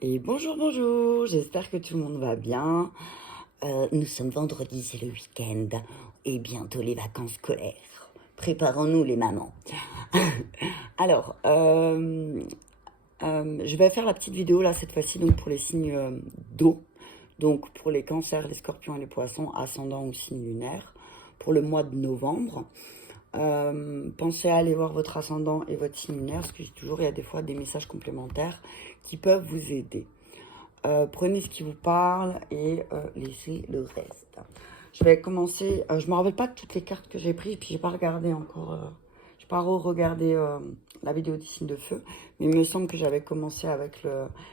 Et bonjour, bonjour, j'espère que tout le monde va bien. Nous sommes vendredi, c'est le week-end et bientôt les vacances scolaires. Préparons-nous les mamans. Alors, je vais faire la petite vidéo là cette fois-ci donc pour les signes d'eau. Donc pour les cancers, les scorpions et les poissons, ascendant ou signe lunaire, pour le mois de novembre. Pensez à aller voir votre ascendant et votre signe lunaire, parce que toujours il y a des fois des messages complémentaires qui peuvent vous aider. Prenez ce qui vous parle et laissez le reste. Je vais commencer. Je me rappelle pas de toutes les cartes que j'ai prises, puis j'ai pas regardé encore. J'ai pas re-regardé la vidéo des signes de feu, mais il me semble que j'avais commencé avec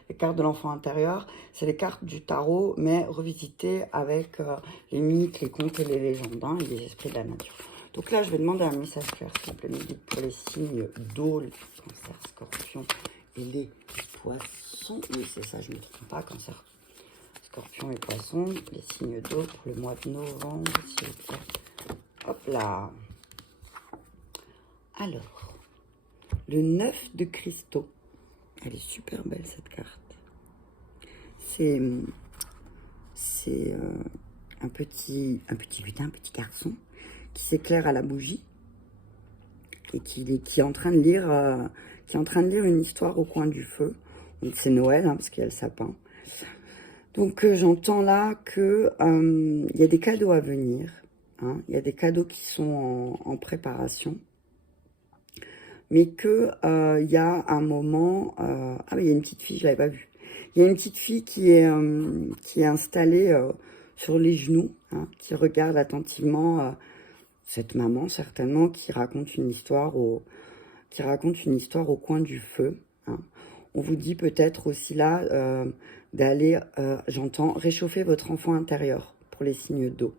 les cartes de l'enfant intérieur. C'est les cartes du tarot, mais revisitées avec les mythes, les contes et les légendes, hein, et les esprits de la nature. Donc là, je vais demander un message clair, s'il vous plaît, pour les signes d'eau, les cancers, scorpions et les poissons. Oui, c'est ça, je ne me trompe pas, cancer, scorpion et poissons, les signes d'eau pour le mois de novembre, s'il vous plaît. Hop là. Alors, le 9 de cristaux. Elle est super belle, cette carte. C'est un petit lutin, un petit garçon qui s'éclaire à la bougie et qui est en train de lire une histoire au coin du feu. Donc c'est Noël, hein, parce qu'il y a le sapin. Donc j'entends là que y a des cadeaux à venir. Hein, il y a des cadeaux qui sont en préparation. Mais que il y a un moment... ah oui, il y a une petite fille, je ne l'avais pas vue. Il y a une petite fille qui est installée sur les genoux, hein, qui regarde attentivement cette maman, certainement, qui raconte une histoire au coin du feu. Hein. On vous dit peut-être aussi là d'aller, j'entends, réchauffer votre enfant intérieur pour les signes d'eau.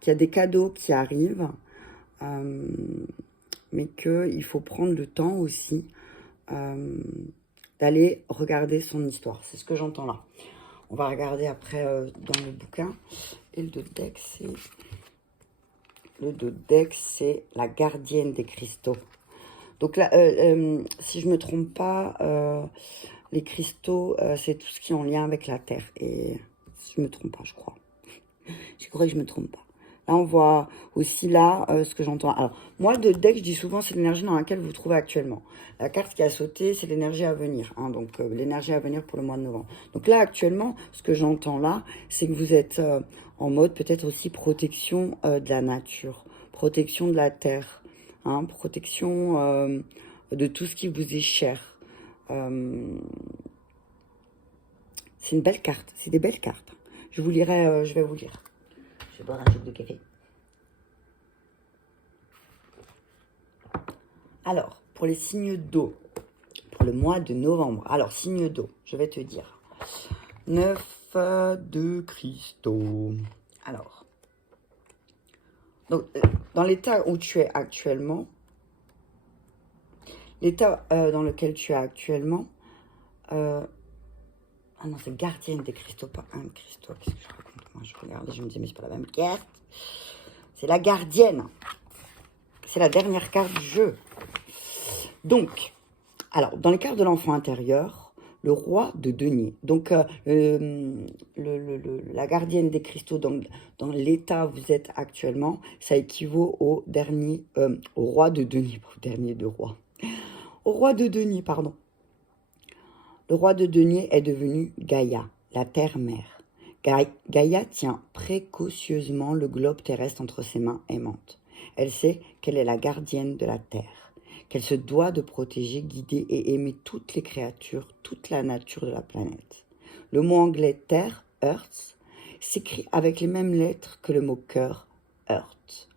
Qu'il y a des cadeaux qui arrivent, mais qu'il faut prendre le temps aussi d'aller regarder son histoire. C'est ce que j'entends là. On va regarder après dans le bouquin. Et le dos de deck, c'est la gardienne des cristaux. Donc là, si je ne me trompe pas, les cristaux, c'est tout ce qui est en lien avec la terre. Et si je ne me trompe pas, je crois. Je crois que je ne me trompe pas. Là, on voit aussi là ce que j'entends. Alors, moi, de deck, je dis souvent, c'est l'énergie dans laquelle vous vous trouvez actuellement. La carte qui a sauté, c'est l'énergie à venir. Hein, donc, l'énergie à venir pour le mois de novembre. Donc là, actuellement, ce que j'entends là, c'est que vous êtes en mode peut-être aussi protection de la nature, protection de la terre, hein, protection de tout ce qui vous est cher. C'est une belle carte. C'est des belles cartes. Je vous lirai, je vais vous lire. Je vais boire un choc de café. Alors, pour les signes d'eau, pour le mois de novembre. Alors, signe d'eau, je vais te dire. 9 de cristaux. Alors, donc, dans l'état où tu es actuellement, l'état dans lequel tu es actuellement, ah non, c'est gardienne des cristaux, pas un cristaux. Qu'est-ce que je raconte? Moi, je regardais, je me disais, mais c'est pas la même carte. C'est la gardienne. C'est la dernière carte du jeu. Donc, alors, dans les cartes de l'enfant intérieur, le roi de denier. Donc, la gardienne des cristaux, dans l'état où vous êtes actuellement, ça équivaut au roi de denier, pas au dernier de roi. Au roi de denier, pardon. Le roi de denier est devenu Gaïa, la terre-mère. Gaïa tient précautionneusement le globe terrestre entre ses mains aimantes. Elle sait qu'elle est la gardienne de la terre, qu'elle se doit de protéger, guider et aimer toutes les créatures, toute la nature de la planète. Le mot anglais terre, earth, s'écrit avec les mêmes lettres que le mot cœur, earth.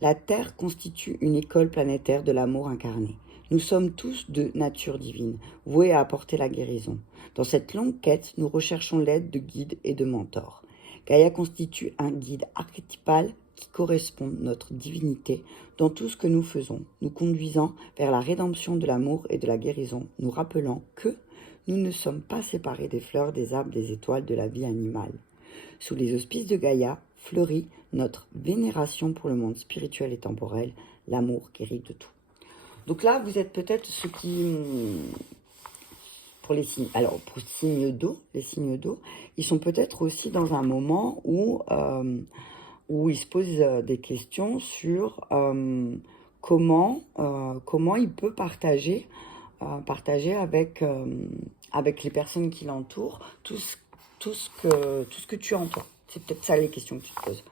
La Terre constitue une école planétaire de l'amour incarné. Nous sommes tous de nature divine, voués à apporter la guérison. Dans cette longue quête, nous recherchons l'aide de guides et de mentors. Gaïa constitue un guide archétypal qui correspond à notre divinité dans tout ce que nous faisons, nous conduisant vers la rédemption de l'amour et de la guérison, nous rappelant que nous ne sommes pas séparés des fleurs, des arbres, des étoiles, de la vie animale. Sous les auspices de Gaïa fleurit notre vénération pour le monde spirituel et temporel, l'amour guérit de tout. Donc là, vous êtes peut-être ceux qui pour les signes, alors pour signes d'eau, les signes d'eau, ils sont peut-être aussi dans un moment où ils se posent des questions sur comment il peut partager avec les personnes qui l'entourent tout ce que tu entoures. C'est peut-être ça les questions que tu te poses,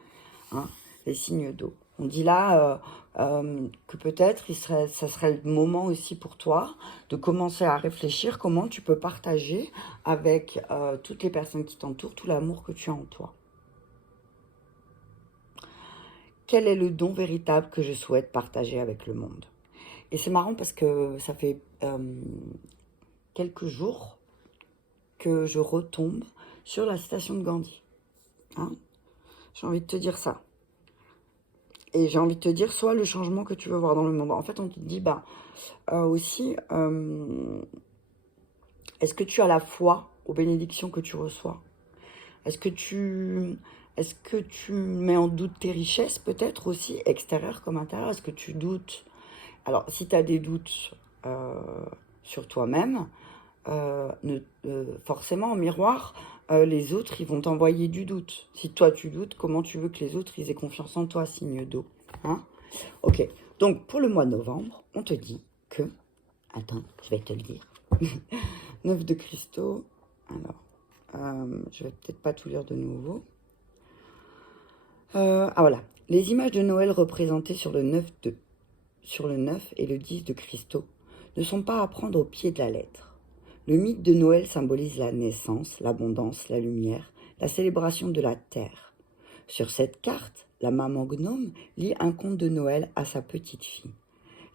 hein, les signes d'eau. On dit là que peut-être ça serait le moment aussi pour toi de commencer à réfléchir comment tu peux partager avec toutes les personnes qui t'entourent tout l'amour que tu as en toi. Quel est le don véritable que je souhaite partager avec le monde? Et c'est marrant parce que ça fait quelques jours que je retombe sur la citation de Gandhi. Hein, j'ai envie de te dire ça. Et j'ai envie de te dire, soit le changement que tu veux voir dans le monde. En fait, on te dit, aussi, est-ce que tu as la foi aux bénédictions que tu reçois? Est-ce que tu mets en doute tes richesses, peut-être aussi, extérieures comme intérieures? Est-ce que tu doutes? Alors, si tu as des doutes sur toi-même, forcément, en miroir, les autres, ils vont t'envoyer du doute. Si toi, tu doutes, comment tu veux que les autres, ils aient confiance en toi, signe d'eau, hein? Ok, donc pour le mois de novembre, on te dit que... Attends, je vais te le dire. 9 de cristaux. Alors, je vais peut-être pas tout lire de nouveau. Voilà. Les images de Noël représentées sur le 9 et le 10 de cristaux ne sont pas à prendre au pied de la lettre. Le mythe de Noël symbolise la naissance, l'abondance, la lumière, la célébration de la terre. Sur cette carte, la maman gnome lit un conte de Noël à sa petite fille.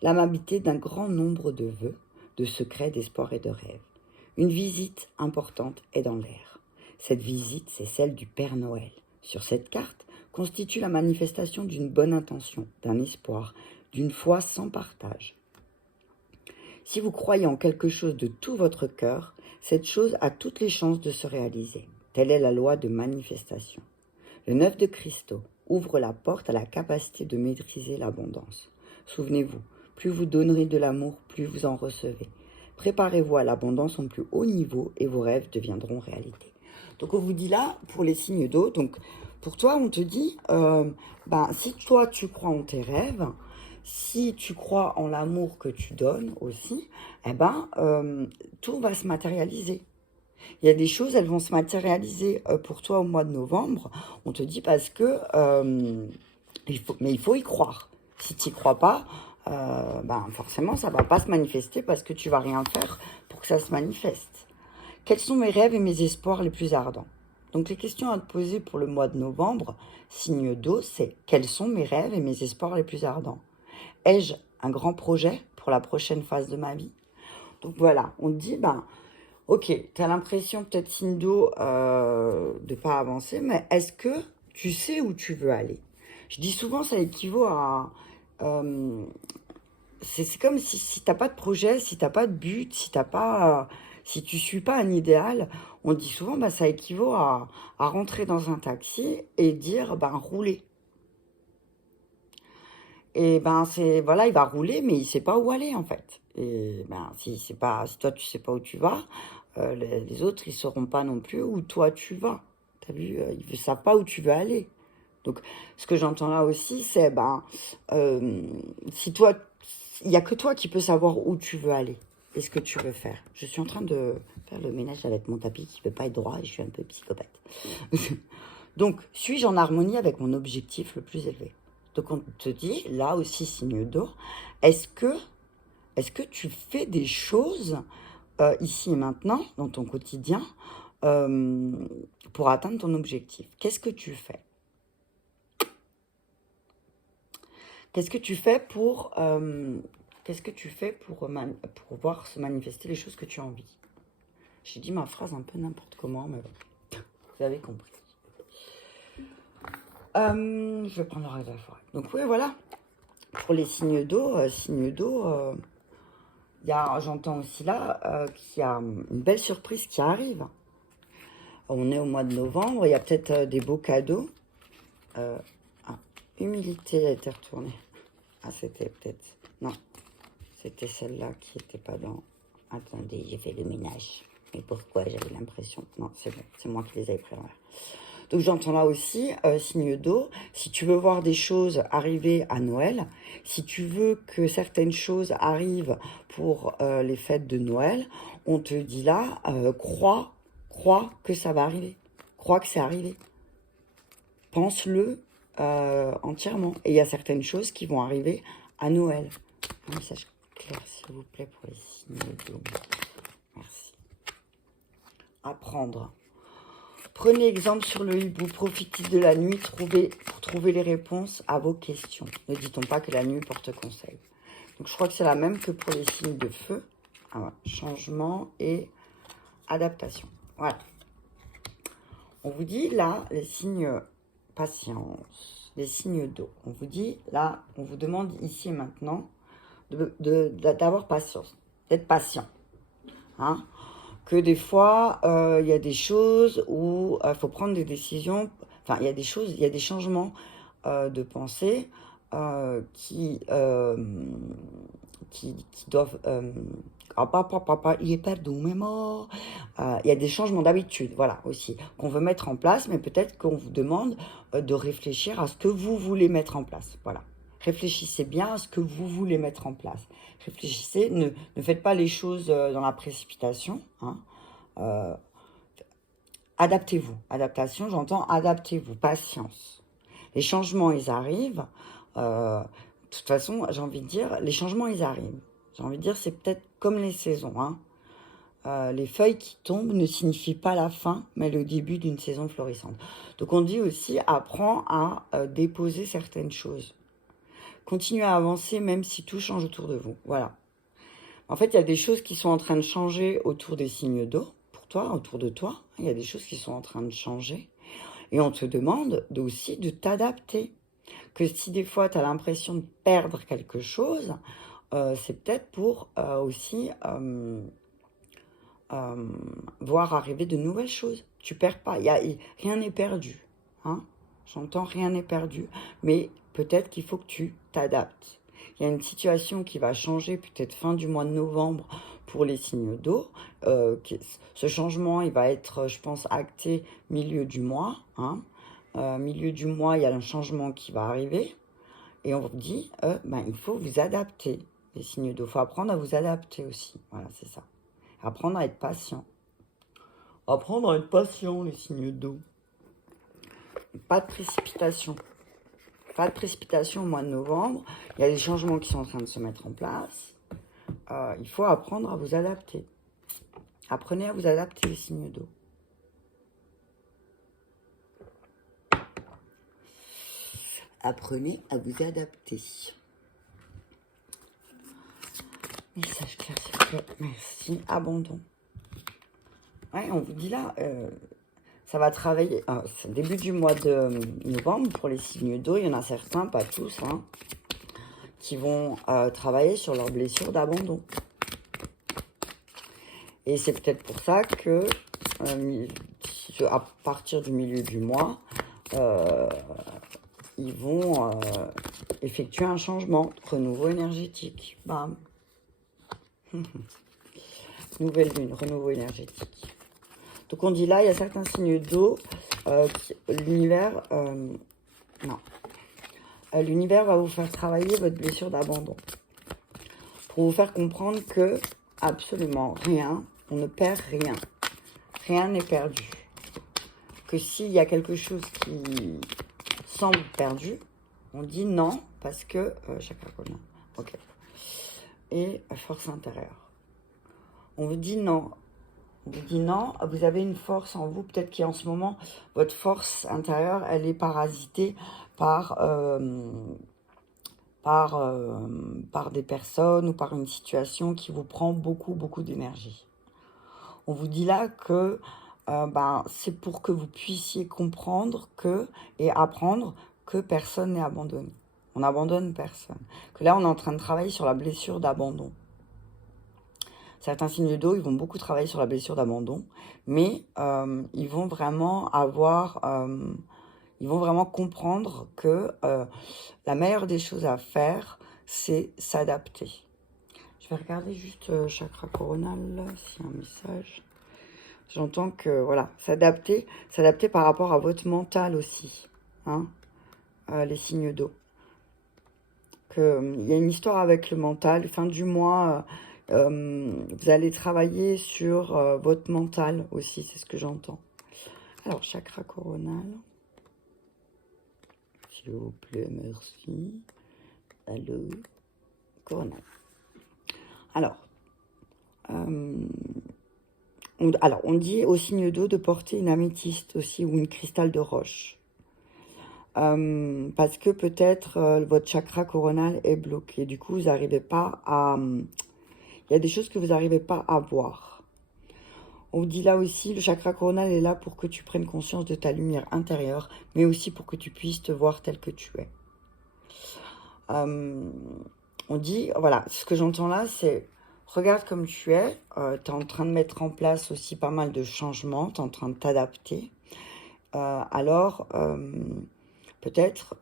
L'âme habitée d'un grand nombre de vœux, de secrets, d'espoirs et de rêves. Une visite importante est dans l'air. Cette visite, c'est celle du Père Noël. Sur cette carte, constitue la manifestation d'une bonne intention, d'un espoir, d'une foi sans partage. Si vous croyez en quelque chose de tout votre cœur, cette chose a toutes les chances de se réaliser. Telle est la loi de manifestation. Le 9 de cristaux ouvre la porte à la capacité de maîtriser l'abondance. Souvenez-vous, plus vous donnerez de l'amour, plus vous en recevez. Préparez-vous à l'abondance en plus haut niveau et vos rêves deviendront réalité. Donc on vous dit là, pour les signes d'eau, donc pour toi on te dit, si toi tu crois en tes rêves, si tu crois en l'amour que tu donnes aussi, tout va se matérialiser. Il y a des choses, elles vont se matérialiser pour toi au mois de novembre. On te dit parce que il faut y croire. Si tu n'y crois pas, forcément, ça ne va pas se manifester parce que tu vas rien faire pour que ça se manifeste. Quels sont mes rêves et mes espoirs les plus ardents? Donc les questions à te poser pour le mois de novembre, signe d'eau, c'est quels sont mes rêves et mes espoirs les plus ardents? Ai-je un grand projet pour la prochaine phase de ma vie? Donc voilà, on te dit, ok, tu as l'impression peut-être, signe d'eau, de ne pas avancer, mais est-ce que tu sais où tu veux aller? Je dis souvent, ça équivaut à... c'est comme si tu n'as pas de projet, si tu n'as pas de but, si tu ne suis pas un idéal, on dit souvent, ça équivaut à rentrer dans un taxi et dire, rouler. Et voilà, il va rouler, mais il ne sait pas où aller, en fait. Et si toi, tu ne sais pas où tu vas, les autres, ils ne sauront pas non plus où toi, tu vas. Tu as vu, ils ne savent pas où tu veux aller. Donc, ce que j'entends là aussi, c'est, si toi, il n'y a que toi qui peux savoir où tu veux aller et ce que tu veux faire. Je suis en train de faire le ménage avec mon tapis qui ne veut pas être droit et je suis un peu psychopathe. Donc, suis-je en harmonie avec mon objectif le plus élevé? Donc, on te dit, là aussi, signe d'eau, est-ce que tu fais des choses ici et maintenant, dans ton quotidien, pour atteindre ton objectif? Qu'est-ce que tu fais? Qu'est-ce que tu fais pour voir se manifester les choses que tu as envie? J'ai dit ma phrase un peu n'importe comment, mais bon, vous avez compris. Je vais prendre le reste de la forêt. Donc oui, voilà. Pour les signes d'eau, j'entends aussi là qu'il y a une belle surprise qui arrive. On est au mois de novembre, il y a peut-être des beaux cadeaux. Humilité a été retournée. Ah, c'était peut-être... Non, c'était celle-là qui n'était pas dans... Attendez, j'ai fait le ménage. Mais pourquoi j'avais l'impression... Non, c'est bon, c'est moi qui les avais pris en l'air. Donc j'entends là aussi, signe d'eau, si tu veux voir des choses arriver à Noël, si tu veux que certaines choses arrivent pour les fêtes de Noël, on te dit là, crois que ça va arriver. Crois que c'est arrivé. Pense-le entièrement. Et il y a certaines choses qui vont arriver à Noël. Un message clair, s'il vous plaît, pour les signes d'eau. Merci. Apprendre. Prenez exemple sur le hibou, profitez de la nuit pour trouver les réponses à vos questions. Ne dit-on pas que la nuit porte conseil. Donc je crois que c'est la même que pour les signes de feu. Ah, changement et adaptation. Voilà. On vous dit là, les signes patience, les signes d'eau. On vous dit là, on vous demande ici et maintenant d'avoir patience, d'être patient. Hein, que des fois, il y a des choses où il faut prendre des décisions. Enfin, il y a des choses, il y a des changements de pensée qui doivent... il est perdu, mais mort. Il y a des changements d'habitude, voilà, aussi, qu'on veut mettre en place, mais peut-être qu'on vous demande de réfléchir à ce que vous voulez mettre en place, voilà. Réfléchissez bien à ce que vous voulez mettre en place. Réfléchissez, ne faites pas les choses dans la précipitation. Hein. Adaptez-vous. Adaptation, j'entends adaptez-vous. Patience. Les changements, ils arrivent. De toute façon, j'ai envie de dire, les changements, ils arrivent. J'ai envie de dire, c'est peut-être comme les saisons. Hein. Les feuilles qui tombent ne signifient pas la fin, mais le début d'une saison florissante. Donc on dit aussi, apprends à déposer certaines choses. Continuez à avancer même si tout change autour de vous. Voilà. En fait, il y a des choses qui sont en train de changer autour des signes d'eau, pour toi, autour de toi. Il y a des choses qui sont en train de changer. Et on te demande aussi de t'adapter. Que si des fois, tu as l'impression de perdre quelque chose, c'est peut-être pour aussi voir arriver de nouvelles choses. Tu perds pas. Rien n'est perdu. Hein. J'entends rien n'est perdu. Mais peut-être qu'il faut que tu t'adaptes. Il y a une situation qui va changer peut-être fin du mois de novembre pour les signes d'eau. Ce changement, il va être, je pense, acté milieu du mois. Hein. Milieu du mois, il y a un changement qui va arriver. Et on vous dit, il faut vous adapter. Les signes d'eau, il faut apprendre à vous adapter aussi. Voilà, c'est ça. Apprendre à être patient. Apprendre à être patient, les signes d'eau. Pas de précipitation. Pas de précipitation au mois de novembre. Il y a des changements qui sont en train de se mettre en place. Il faut apprendre à vous adapter. Apprenez à vous adapter, les signes d'eau. Apprenez à vous adapter. Message clair, s'il vous plaît. Merci. Abandon. Ouais, on vous dit là, ça va travailler. C'est début du mois de novembre pour les signes d'eau. Il y en a certains, pas tous, hein, qui vont travailler sur leurs blessures d'abandon. Et c'est peut-être pour ça que, à partir du milieu du mois, ils vont effectuer un changement, renouveau énergétique. Bam. Nouvelle lune, renouveau énergétique. Donc on dit là, il y a certains signes d'eau, l'univers, l'univers va vous faire travailler votre blessure d'abandon. Pour vous faire comprendre que absolument rien, on ne perd rien. Rien n'est perdu. Que s'il y a quelque chose qui semble perdu, on dit non, parce que, chakra commun, ok. Et force intérieure. On vous dit non. On vous dit non, vous avez une force en vous, peut-être qu'en ce moment, votre force intérieure, elle est parasitée par des personnes ou par une situation qui vous prend beaucoup, beaucoup d'énergie. On vous dit là que c'est pour que vous puissiez comprendre et apprendre que personne n'est abandonné. On n'abandonne personne. Que là, on est en train de travailler sur la blessure d'abandon. Certains signes d'eau, ils vont beaucoup travailler sur la blessure d'abandon, mais ils vont vraiment ils vont vraiment comprendre que la meilleure des choses à faire, c'est s'adapter. Je vais regarder juste chakra coronal, s'il y a un message. J'entends que, voilà, s'adapter par rapport à votre mental aussi, hein, les signes d'eau. Il y a une histoire avec le mental. Fin du mois, vous allez travailler sur votre mental aussi, c'est ce que j'entends. Alors, chakra coronal. S'il vous plaît, merci. Allô, coronal. Alors, on dit au signe d'eau de porter une améthyste aussi ou une cristal de roche. Parce que peut-être votre chakra coronal est bloqué. Du coup, vous n'arrivez pas à... Il y a des choses que vous n'arrivez pas à voir. On vous dit là aussi, le chakra coronal est là pour que tu prennes conscience de ta lumière intérieure, mais aussi pour que tu puisses te voir tel que tu es. On dit, voilà, ce que j'entends là, c'est... Regarde comme tu es. Tu es en train de mettre en place aussi pas mal de changements. Tu es en train de t'adapter. Alors... peut-être,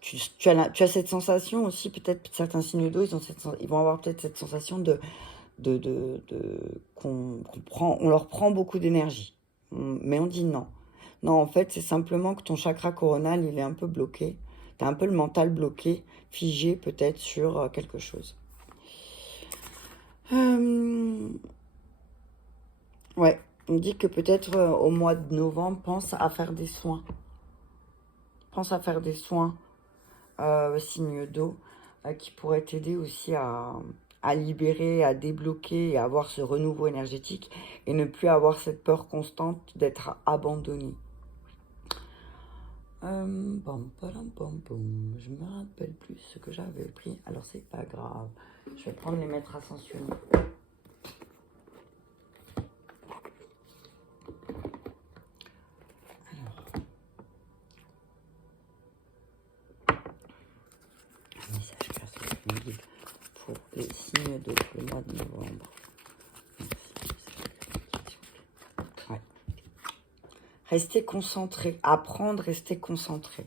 tu as cette sensation aussi, peut-être certains signes d'eau, ils vont avoir peut-être cette sensation on leur prend beaucoup d'énergie. Mais on dit non. Non, en fait, c'est simplement que ton chakra coronal, il est un peu bloqué. Tu as un peu le mental bloqué, figé peut-être sur quelque chose. Ouais, on dit que peut-être au mois de novembre, pense à faire des soins. Pense à faire des soins, signe d'eau, qui pourraient t'aider aussi à libérer, à débloquer et à avoir ce renouveau énergétique et ne plus avoir cette peur constante d'être abandonné. Je me rappelle plus ce que j'avais pris, alors c'est pas grave. Je vais prendre les maîtres ascensionnés. Pour les signes de le mois de novembre. Ouais. Restez concentré, apprendre, rester concentré.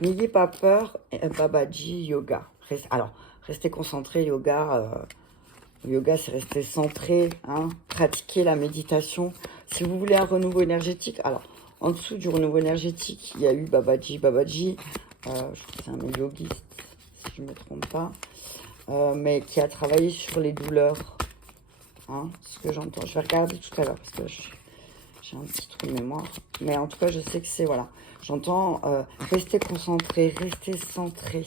N'ayez pas peur, Babaji Yoga. Alors, rester concentré, yoga, yoga c'est rester centré, hein, pratiquer la méditation. Si vous voulez un renouveau énergétique, alors, en dessous du renouveau énergétique, il y a eu Babaji, je crois que c'est un yogiste, si je ne me trompe pas. Mais qui a travaillé sur les douleurs. Hein, ce que j'entends. Je vais regarder tout à l'heure parce que j'ai un petit trou de mémoire. Mais en tout cas, je sais que c'est... Voilà. J'entends rester concentré, rester centré.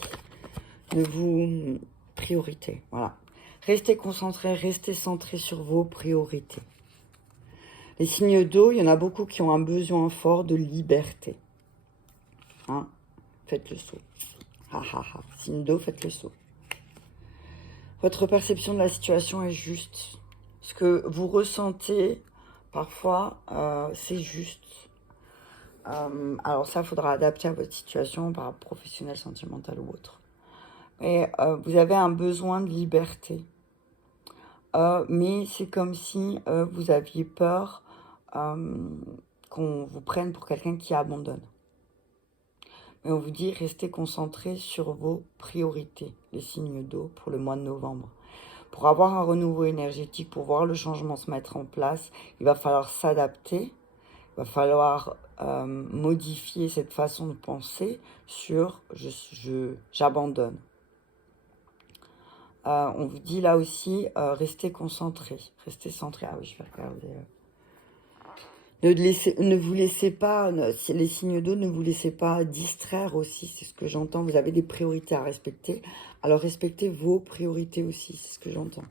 Ne vous... Priorité. Voilà. Restez concentré, restez centré sur vos priorités. Les signes d'eau, il y en a beaucoup qui ont un besoin fort de liberté. Hein, faites le saut. Ha ha ha. Signe d'eau, faites le saut. Votre perception de la situation est juste. Ce que vous ressentez, parfois, c'est juste. Alors ça, il faudra adapter à votre situation, par professionnel, sentimental ou autre. Et vous avez un besoin de liberté. Mais c'est comme si vous aviez peur qu'on vous prenne pour quelqu'un qui abandonne. Mais on vous dit, restez concentré sur vos priorités, les signes d'eau pour le mois de novembre. Pour avoir un renouveau énergétique, pour voir le changement se mettre en place, il va falloir s'adapter, il va falloir modifier cette façon de penser sur j'abandonne. On vous dit là aussi, restez concentré, restez centré. Ah oui, je vais regarder. Ne vous laissez pas, les signes d'eau, ne vous laissez pas distraire aussi, c'est ce que j'entends. Vous avez des priorités à respecter, alors respectez vos priorités aussi, c'est ce que j'entends.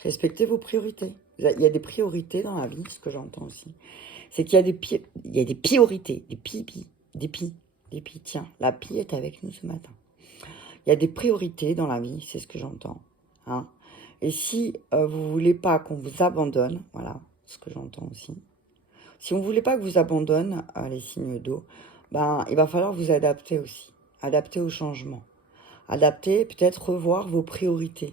Respectez vos priorités. Il y a des priorités dans la vie, ce que j'entends aussi. C'est qu'il y a des priorités, des pis. Tiens, la pie est avec nous ce matin. Il y a des priorités dans la vie, c'est ce que j'entends. Hein. Et si vous ne voulez pas qu'on vous abandonne, voilà ce que j'entends aussi. Si on ne voulait pas que vous abandonne les signes d'eau, ben, il va falloir vous adapter aussi. Adapter au changement. Adapter, peut-être revoir vos priorités.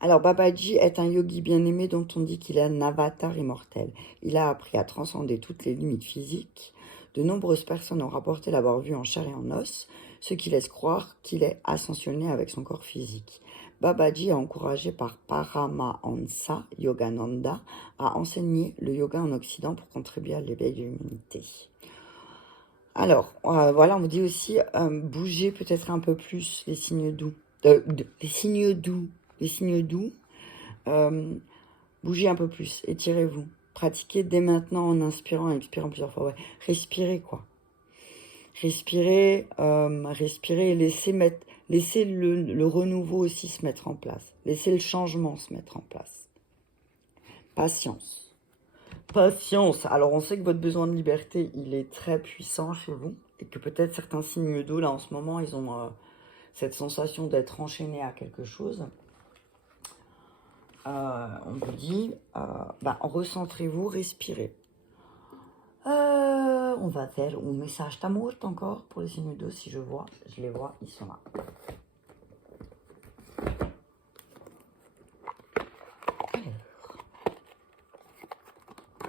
Alors, Babaji est un yogi bien-aimé dont on dit qu'il est un avatar immortel. Il a appris à transcender toutes les limites physiques. De nombreuses personnes ont rapporté l'avoir vu en chair et en os. ce qui laisse croire qu'il est ascensionné avec son corps physique. Babaji est encouragé par Paramahansa Yogananda à enseigner le yoga en Occident pour contribuer à l'éveil de l'humanité. Alors, voilà, on vous dit aussi, bougez peut-être un peu plus les signes doux. Les signes doux, bougez un peu plus, étirez-vous. Pratiquez dès maintenant en inspirant et expirant plusieurs fois. Ouais. Respirez, quoi. Respirez, respirez et laissez le renouveau aussi se mettre en place. Laissez le changement se mettre en place. Patience. Patience. Alors, on sait que votre besoin de liberté, il est très puissant chez vous. Et que peut-être certains signes d'eau, là, en ce moment, ils ont cette sensation d'être enchaînés à quelque chose. On vous dit, recentrez-vous, respirez. On va faire un message d'amour encore pour les signes d'eau. Si je les vois, ils sont là. Alors,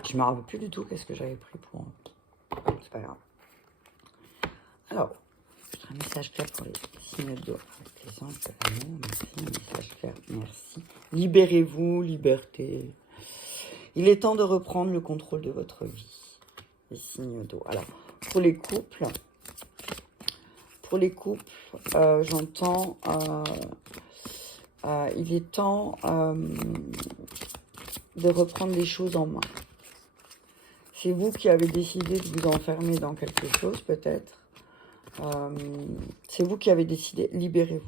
je me rappelle plus du tout qu'est-ce que j'avais pris pour. C'est pas grave. Alors, un message clair pour les signes d'eau. Les anges de l'amour, merci. Un message clair, merci. Libérez-vous, liberté. Il est temps de reprendre le contrôle de votre vie. Les signes d'eau. Alors, pour les couples, j'entends, il est temps de reprendre les choses en main. C'est vous qui avez décidé de vous enfermer dans quelque chose, peut-être. C'est vous qui avez décidé, libérez-vous.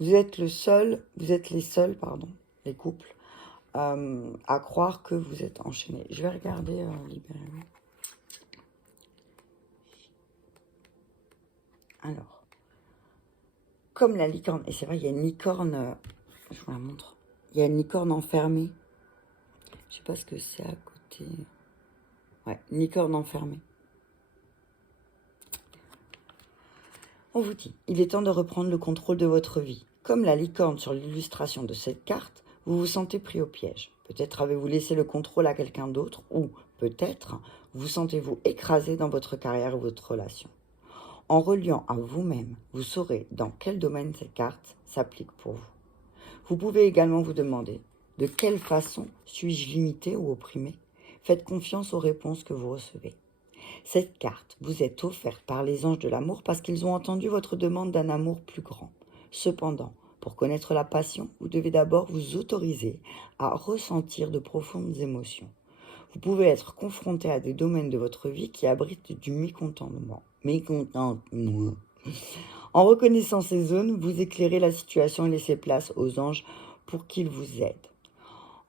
Vous êtes les seuls, les couples, à croire que vous êtes enchaînés. Je vais regarder, libérez-vous. Alors, comme la licorne, et c'est vrai, il y a une licorne, je vous la montre, il y a une licorne enfermée. Je sais pas ce que c'est à côté. Ouais, une licorne enfermée. On vous dit, il est temps de reprendre le contrôle de votre vie. Comme la licorne sur l'illustration de cette carte, vous vous sentez pris au piège. Peut-être avez-vous laissé le contrôle à quelqu'un d'autre, ou peut-être vous sentez-vous écrasé dans votre carrière ou votre relation. En reliant à vous-même, vous saurez dans quel domaine cette carte s'applique pour vous. Vous pouvez également vous demander, de quelle façon suis-je limité ou opprimé? Faites confiance aux réponses que vous recevez. Cette carte vous est offerte par les anges de l'amour parce qu'ils ont entendu votre demande d'un amour plus grand. Cependant, pour connaître la passion, vous devez d'abord vous autoriser à ressentir de profondes émotions. Vous pouvez être confronté à des domaines de votre vie qui abritent du mécontentement. En reconnaissant ces zones, vous éclairez la situation et laissez place aux anges pour qu'ils vous aident.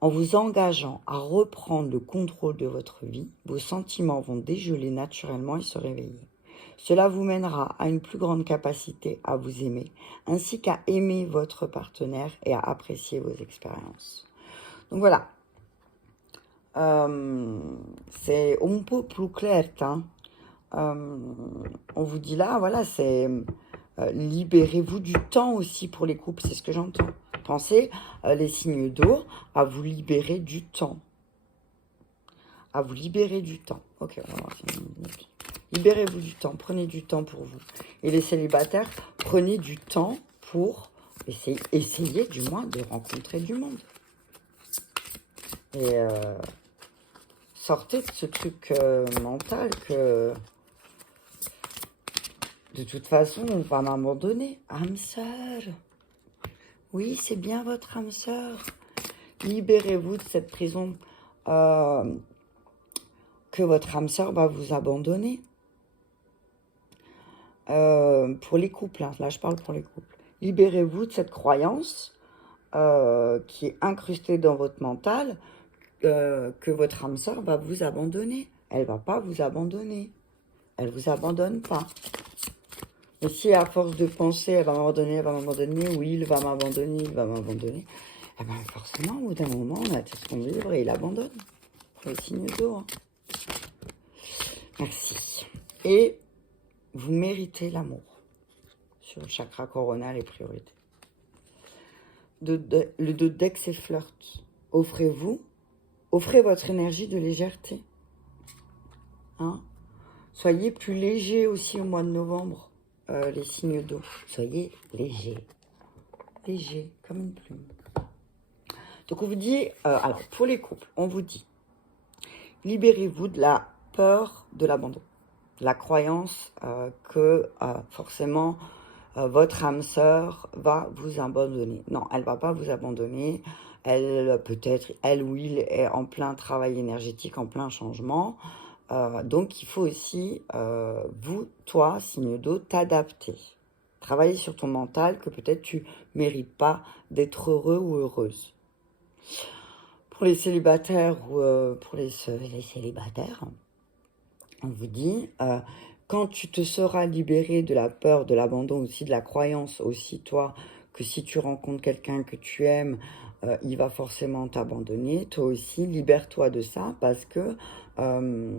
En vous engageant à reprendre le contrôle de votre vie, vos sentiments vont dégeler naturellement et se réveiller. Cela vous mènera à une plus grande capacité à vous aimer, ainsi qu'à aimer votre partenaire et à apprécier vos expériences. Donc voilà, c'est un peu plus clair. On vous dit là, voilà, c'est libérez-vous du temps aussi pour les couples, c'est ce que j'entends. Pensez, les signes d'eau, à vous libérer du temps. À vous libérer du temps. Ok, on va voir. Libérez-vous du temps, prenez du temps pour vous. Et les célibataires, prenez du temps pour essayer du moins de rencontrer du monde. Et sortez de ce truc mental que de toute façon, on va m'abandonner. Âme sœur. Oui, c'est bien votre âme sœur. Libérez-vous de cette prison que votre âme sœur va vous abandonner. Pour les couples, hein, là je parle pour les couples. Libérez-vous de cette croyance qui est incrustée dans votre mental que votre âme sœur va vous abandonner. Elle ne va pas vous abandonner. Elle ne vous abandonne pas. Et si à force de penser, elle va m'abandonner, oui, il va m'abandonner, eh bien forcément, au bout d'un moment, on a tout son livre et il abandonne. Pour les signes d'eau. Hein. Merci. Et vous méritez l'amour. Sur le chakra coronal, les priorités. Le de Dex et flirt. Offrez votre énergie de légèreté. Hein? Soyez plus léger aussi au mois de novembre. les signes d'eau. Soyez légers. Léger, comme une plume. Donc on vous dit, alors pour les couples, on vous dit, libérez-vous de la peur de l'abandon. La croyance que forcément votre âme sœur va vous abandonner. Non, elle va pas vous abandonner. Elle, peut-être, elle ou il est en plein travail énergétique, en plein changement. Donc, il faut aussi, toi, signe d'eau, t'adapter. Travailler sur ton mental que peut-être tu mérites pas d'être heureux ou heureuse. Pour les célibataires ou pour les célibataires, on vous dit, quand tu te seras libéré de la peur, de l'abandon, aussi de la croyance, aussi toi, que si tu rencontres quelqu'un que tu aimes, il va forcément t'abandonner, toi aussi, libère-toi de ça euh,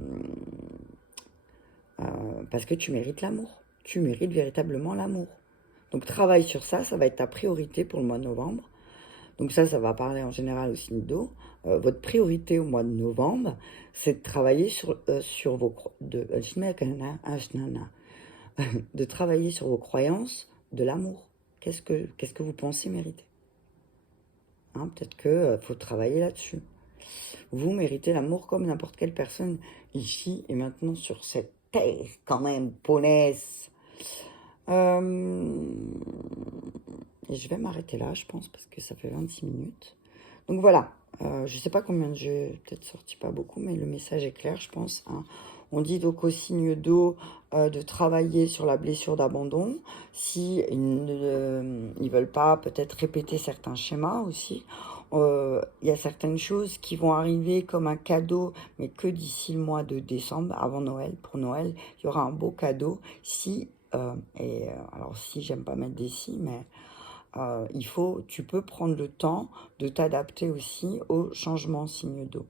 parce que tu mérites l'amour. Tu mérites véritablement l'amour. Donc travaille sur ça, ça va être ta priorité pour le mois de novembre. Donc ça va parler en général au signe d'eau. Votre priorité au mois de novembre, c'est de travailler sur vos de travailler sur vos croyances de l'amour. Qu'est-ce que vous pensez mériter, hein, peut-être que faut travailler là-dessus. Vous méritez l'amour comme n'importe quelle personne ici et maintenant sur cette terre, quand même, punaise. Et je vais m'arrêter là, je pense, parce que ça fait 26 minutes. Donc voilà, je ne sais pas combien j'ai peut-être sorti pas beaucoup, mais le message est clair, je pense. Hein. On dit donc au signe d'eau de travailler sur la blessure d'abandon. Si ils ne veulent pas peut-être répéter certains schémas aussi. Il y a certaines choses qui vont arriver comme un cadeau, mais que d'ici le mois de décembre, avant Noël. Pour Noël, il y aura un beau cadeau. Alors si, j'aime pas mettre des si, mais tu peux prendre le temps de t'adapter aussi au changement signe d'eau.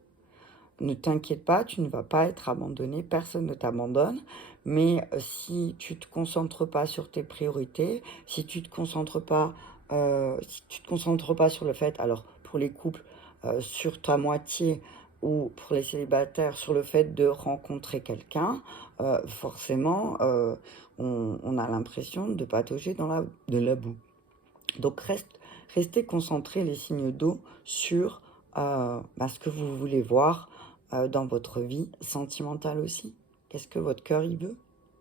Ne t'inquiète pas, tu ne vas pas être abandonné, personne ne t'abandonne, mais si tu te concentres pas sur tes priorités, si tu te concentres pas sur le fait, alors pour les couples, sur ta moitié, ou pour les célibataires, sur le fait de rencontrer quelqu'un, forcément, on a l'impression de patauger de la boue. Donc restez concentrés, les signes d'eau, sur ce que vous voulez voir dans votre vie sentimentale aussi. Qu'est-ce que votre cœur il veut?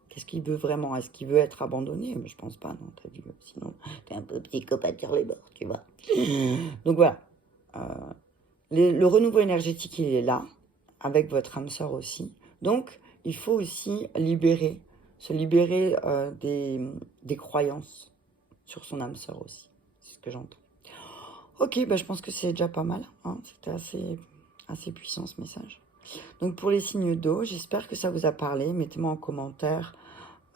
Qu'est-ce qu'il veut vraiment? Est-ce qu'il veut être abandonné? Mais je pense pas, non, t'as dit, sinon t'es un peu psychopathe sur les bords, tu vois. Donc voilà, le renouveau énergétique il est là, avec votre âme sœur aussi. Donc il faut aussi se libérer des croyances sur son âme sœur aussi. C'est ce que j'entends. Ok, je pense que c'est déjà pas mal. Hein. C'était assez puissant ce message. Donc pour les signes d'eau, j'espère que ça vous a parlé. Mettez-moi en commentaire.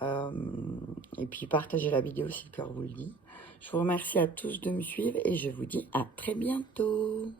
Et puis partagez la vidéo si le cœur vous le dit. Je vous remercie à tous de me suivre et je vous dis à très bientôt.